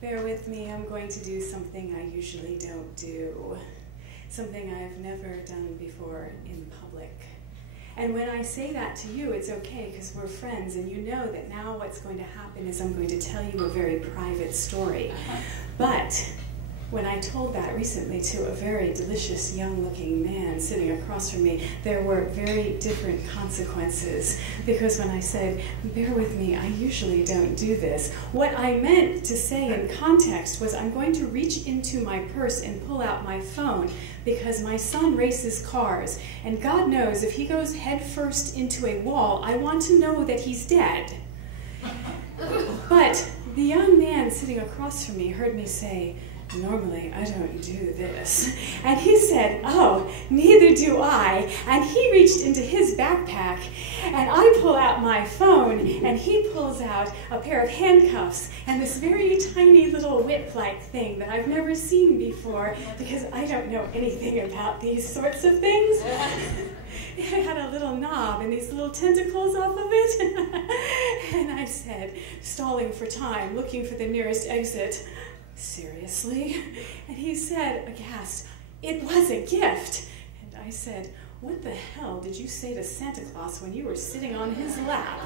Bear with me, I'm going to do something I usually don't do. Something I've never done before in public. And when I say that to you, it's okay, because we're friends, and you know that now what's going to happen is I'm going to tell you a very private story. But when I told that recently to a very delicious, young-looking man sitting across from me, there were very different consequences. Because when I said, bear with me, I usually don't do this, what I meant to say in context was I'm going to reach into my purse and pull out my phone, because my son races cars, and God knows if he goes headfirst into a wall, I want to know that he's dead. But the young man sitting across from me heard me say, normally I don't do this. And he said, oh, neither do I. And he reached into his backpack, and I pull out my phone, and he pulls out a pair of handcuffs and this very tiny little whip-like thing that I've never seen before, because I don't know anything about these sorts of things. It had a little knob and these little tentacles off of it. And I said, stalling for time, looking for the nearest exit, seriously? And he said, aghast, it was a gift. And I said, what the hell did you say to Santa Claus when you were sitting on his lap?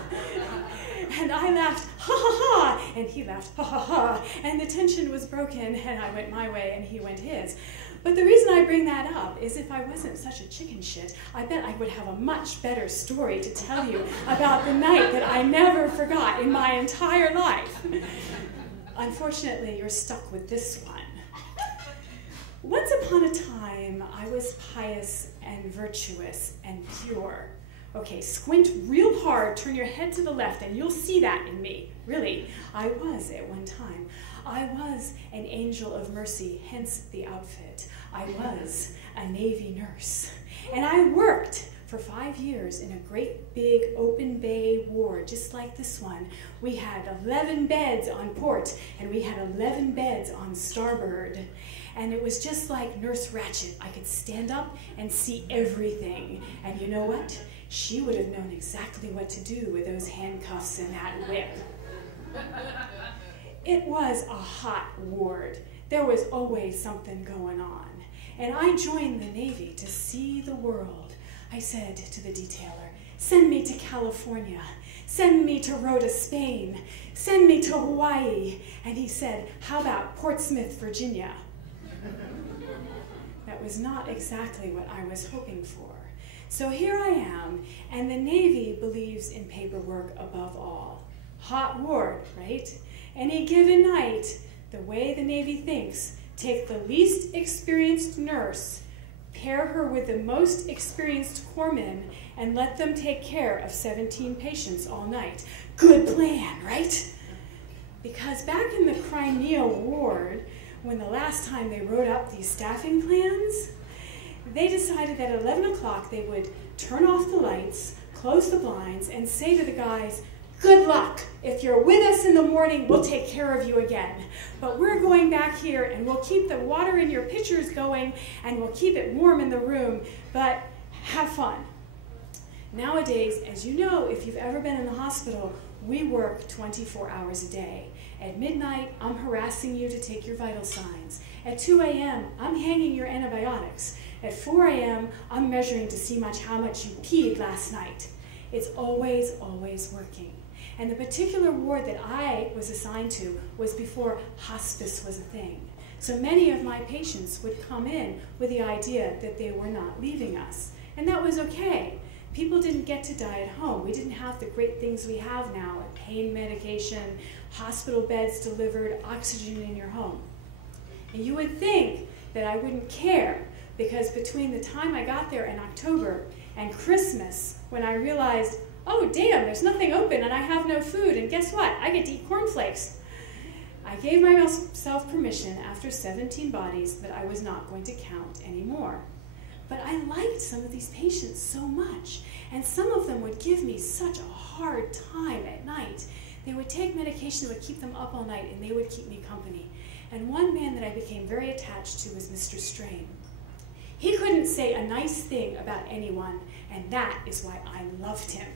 And I laughed, ha ha ha, and he laughed, ha ha ha, and the tension was broken, and I went my way and he went his. But the reason I bring that up is if I wasn't such a chicken shit, I bet I would have a much better story to tell you about the night that I never forgot in my entire life. Unfortunately, you're stuck with this one. Once upon a time, I was pious and virtuous and pure. Okay, squint real hard, turn your head to the left, and you'll see that in me. Really, I was at one time. I was an angel of mercy, hence the outfit. I was a Navy nurse. And I worked for 5 years in a great big open bay ward, just like this one. We had 11 beds on port, and we had 11 beds on starboard. And it was just like Nurse Ratched. I could stand up and see everything. And you know what? She would have known exactly what to do with those handcuffs and that whip. It was a hot ward. There was always something going on. And I joined the Navy to see the world. I said to the detailer, send me to California, send me to Rota, Spain, send me to Hawaii. And he said, how about Portsmouth, Virginia? That was not exactly what I was hoping for. So here I am, and the Navy believes in paperwork above all. Hot ward, right? Any given night, the way the Navy thinks, take the least experienced nurse, pair her with the most experienced corpsman, and let them take care of 17 patients all night. Good plan, right? Because back in the Crimea ward, when the last time they wrote up these staffing plans, they decided that at 11 o'clock they would turn off the lights, close the blinds, and say to the guys, good luck. If you're with us in the morning, we'll take care of you again. But we're going back here, and we'll keep the water in your pitchers going, and we'll keep it warm in the room, but have fun. Nowadays, as you know, if you've ever been in the hospital, we work 24 hours a day. At midnight, I'm harassing you to take your vital signs. At 2 a.m., I'm hanging your antibiotics. At 4 a.m., I'm measuring to see how much you peed last night. It's always, always working. And the particular ward that I was assigned to was before hospice was a thing. So many of my patients would come in with the idea that they were not leaving us. And that was okay. People didn't get to die at home. We didn't have the great things we have now, like pain medication, hospital beds delivered, oxygen in your home. And you would think that I wouldn't care, because between the time I got there in October and Christmas, when I realized, oh damn, there's nothing open and I have no food, and guess what? I get to eat cornflakes. I gave myself permission after 17 bodies that I was not going to count anymore. But I liked some of these patients so much, and some of them would give me such a hard time at night. They would take medication that would keep them up all night, and they would keep me company. And one man that I became very attached to was Mr. Strain. He couldn't say a nice thing about anyone, and that is why I loved him.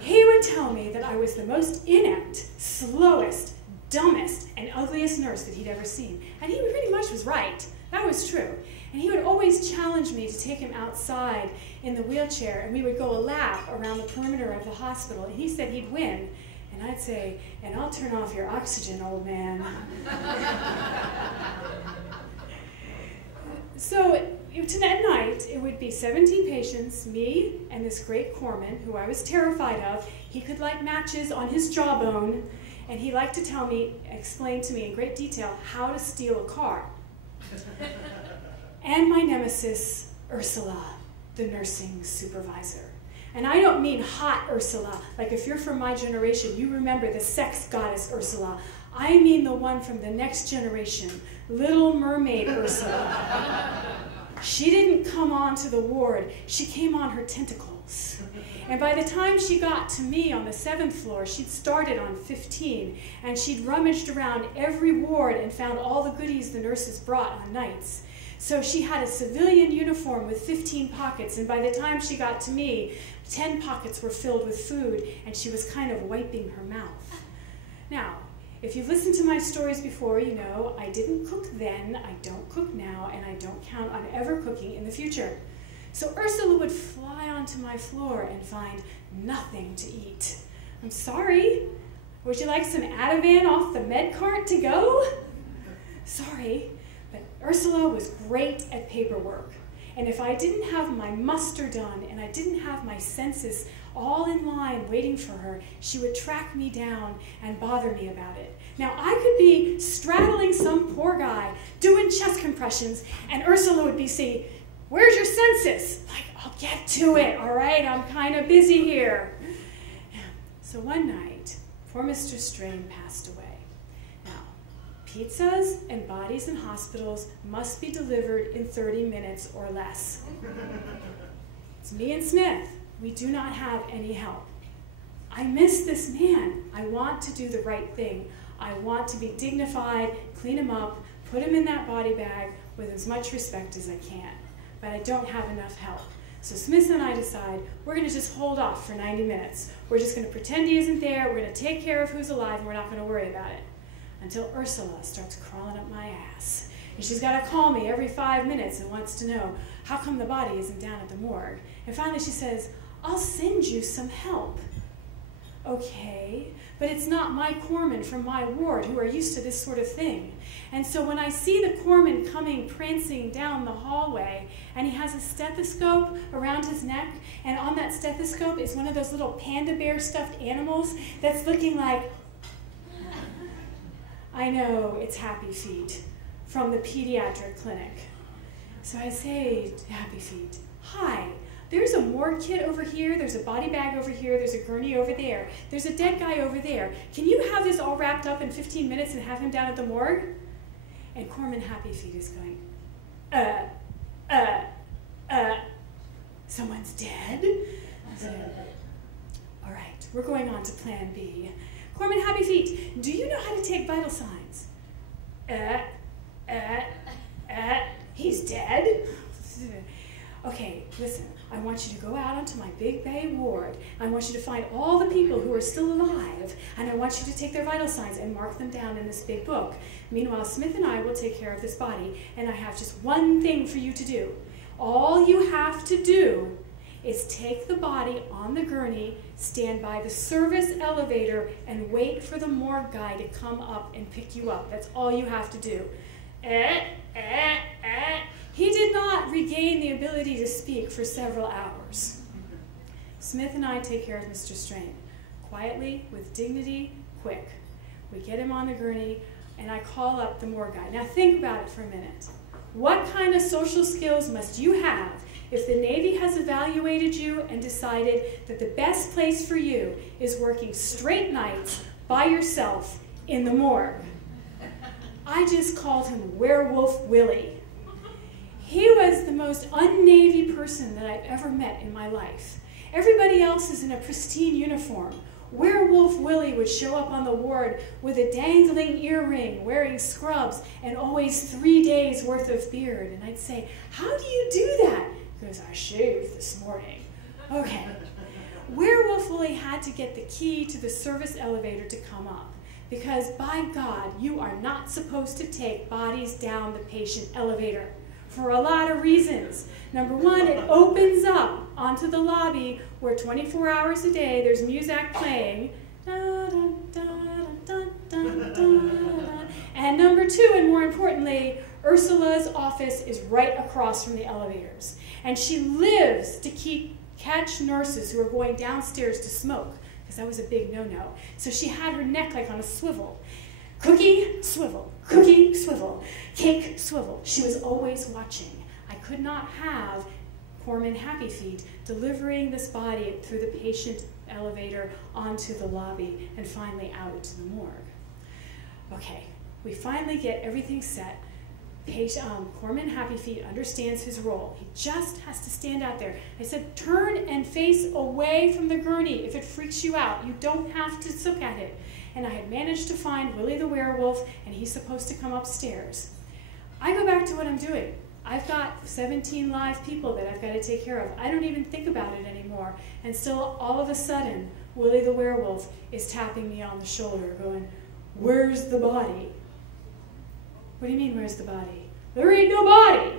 He would tell me that I was the most inept, slowest, dumbest and ugliest nurse that he'd ever seen. And he pretty much was right. That was true. And he would always challenge me to take him outside in the wheelchair, and we would go a lap around the perimeter of the hospital, and he said he'd win. And I'd say, and I'll turn off your oxygen, old man. So at night, it would be 17 patients, me and this great corpsman, who I was terrified of. He could light matches on his jawbone, and he liked to explain to me in great detail how to steal a car. And my nemesis, Ursula, the nursing supervisor. And I don't mean hot Ursula, like if you're from my generation, you remember the sex goddess Ursula. I mean the one from the next generation, Little Mermaid Ursula. She didn't come onto the ward, she came on her tentacles. And by the time she got to me on the 7th floor, she'd started on 15, and she'd rummaged around every ward and found all the goodies the nurses brought on nights. So she had a civilian uniform with 15 pockets, and by the time she got to me, 10 pockets were filled with food, and she was kind of wiping her mouth. Now, if you've listened to my stories before, you know I didn't cook then, I don't cook now, and I don't count on ever cooking in the future. So Ursula would fly onto my floor and find nothing to eat. I'm sorry, would you like some Ativan off the med cart to go? Sorry, but Ursula was great at paperwork. And if I didn't have my muster done and I didn't have my census all in line waiting for her, she would track me down and bother me about it. Now, I could be straddling some poor guy doing chest compressions, and Ursula would be saying, "Where's your census?" Like, I'll get to it, all right? I'm kind of busy here. So one night, poor Mr. Strain passed away. Now, pizzas and bodies in hospitals must be delivered in 30 minutes or less. It's me and Smith. We do not have any help. I miss this man. I want to do the right thing. I want to be dignified, clean him up, put him in that body bag with as much respect as I can. But I don't have enough help. So Smith and I decide we're going to just hold off for 90 minutes. We're just going to pretend he isn't there, we're going to take care of who's alive, and we're not going to worry about it. Until Ursula starts crawling up my ass. And she's got to call me every 5 minutes and wants to know, how come the body isn't down at the morgue? And finally she says, "I'll send you some help." Okay, but it's not my corpsmen from my ward who are used to this sort of thing. And so when I see the corpsman coming prancing down the hallway, and he has a stethoscope around his neck, and on that stethoscope is one of those little panda bear stuffed animals that's looking like, I know, it's Happy Feet from the pediatric clinic. So I say to Happy Feet, "Hi, there's a morgue kit over here, there's a body bag over here, there's a gurney over there, there's a dead guy over there. Can you have this all wrapped up in 15 minutes and have him down at the morgue?" And Corpsman Happy Feet is going, someone's dead? I said, "All right, we're going on to plan B. Corpsman Happy Feet, do you know how to take vital signs?" He's dead? Okay, listen, I want you to go out onto my big bay ward. I want you to find all the people who are still alive, and I want you to take their vital signs and mark them down in this big book. Meanwhile, Smith and I will take care of this body, and I have just one thing for you to do. All you have to do is take the body on the gurney, stand by the service elevator, and wait for the morgue guy to come up and pick you up. That's all you have to do. He did not regain the ability to speak for several hours. Smith and I take care of Mr. Strain. Quietly, with dignity, quick. We get him on the gurney, and I call up the morgue guy. Now think about it for a minute. What kind of social skills must you have if the Navy has evaluated you and decided that the best place for you is working straight nights by yourself in the morgue? I just called him Werewolf Willie. He was the most un-Navy person that I've ever met in my life. Everybody else is in a pristine uniform. Werewolf Willie would show up on the ward with a dangling earring, wearing scrubs, and always 3 days worth of beard. And I'd say, "How do you do that?" He goes, "I shaved this morning." Okay. Werewolf Willie had to get the key to the service elevator to come up. because by God, you are not supposed to take bodies down the patient elevator for a lot of reasons. Number one, it opens up onto the lobby where 24 hours a day there's music playing. And number two, and more importantly, Ursula's office is right across from the elevators. And she lives to catch nurses who are going downstairs to smoke, because that was a big no-no. So she had her neck like on a swivel. Cookie, swivel, cookie, swivel, cake, swivel. She was always watching. I could not have Corman Happy Feet delivering this body through the patient elevator onto the lobby and finally out to the morgue. Okay, we finally get everything set. Corman Happy Feet understands his role. He just has to stand out there. I said, turn and face away from the gurney if it freaks you out. You don't have to look at it. And I had managed to find Willie the werewolf, and he's supposed to come upstairs. I go back to what I'm doing. I've got 17 live people that I've got to take care of. I don't even think about it anymore. And still, all of a sudden, Willie the werewolf is tapping me on the shoulder, going, "Where's the body?" What do you mean, where's the body? There ain't no body.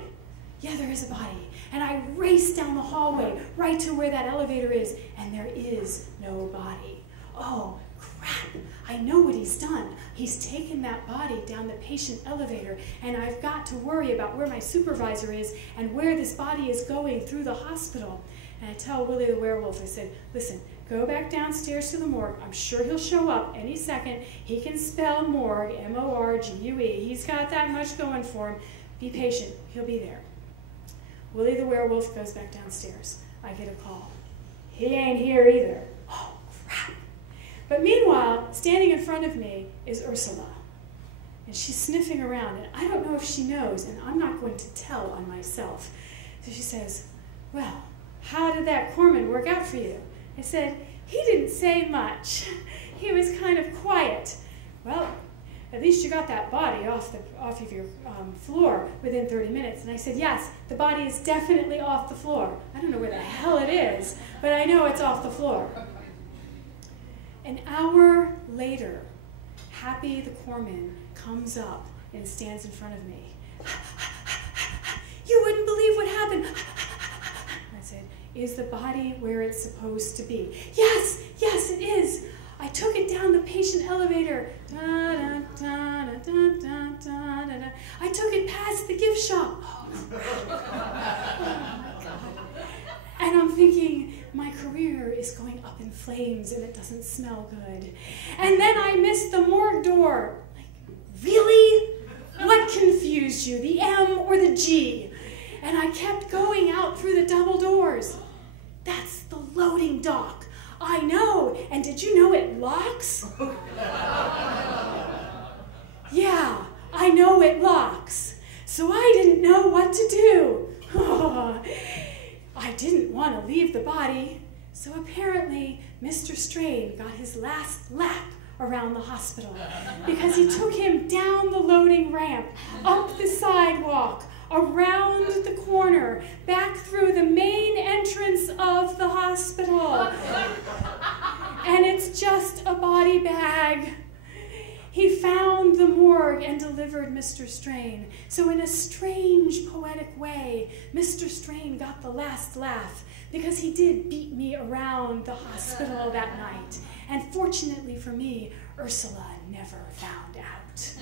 Yeah, there is a body. And I race down the hallway right to where that elevator is, and there is no body. Oh, crap. I know what he's done. He's taken that body down the patient elevator, and I've got to worry about where my supervisor is and where this body is going through the hospital. And I tell Willie the werewolf, I said, listen, go back downstairs to the morgue. I'm sure he'll show up any second. He can spell morgue, M-O-R-G-U-E. He's got that much going for him. Be patient. He'll be there. Willie the werewolf goes back downstairs. I get a call. He ain't here either. Oh, crap. But meanwhile, standing in front of me is Ursula. And she's sniffing around, and I don't know if she knows, and I'm not going to tell on myself. So she says, well, how did that Corman work out for you? I said, he didn't say much. He was kind of quiet. Well, at least you got that body off of your floor within 30 minutes. And I said, yes, the body is definitely off the floor. I don't know where the hell it is, but I know it's off the floor. An hour later, Happy the Corman comes up and stands in front of me. You wouldn't believe what happened. I said, is the body where it's supposed to be? Yes, yes, it is. I took it down the patient elevator. I took it past the gift shop. Oh, my God. And I'm thinking, my career is going up in flames and it doesn't smell good. And then I missed the morgue door. Like, really? What confused you, the M or the G? And I kept going out through the double doors. That's the loading dock. I know. And did you know it locks? Yeah, I know it locks. So I didn't know what to do. I didn't want to leave the body. So apparently, Mr. Strain got his last lap around the hospital because he took him down the loading ramp, up the sidewalk, around the corner, back through the main entrance of the hospital. And it's just a body bag. He found the morgue and delivered Mr. Strain. So in a strange, poetic way, Mr. Strain got the last laugh because he did beat me around the hospital that night. And fortunately for me, Ursula never found out.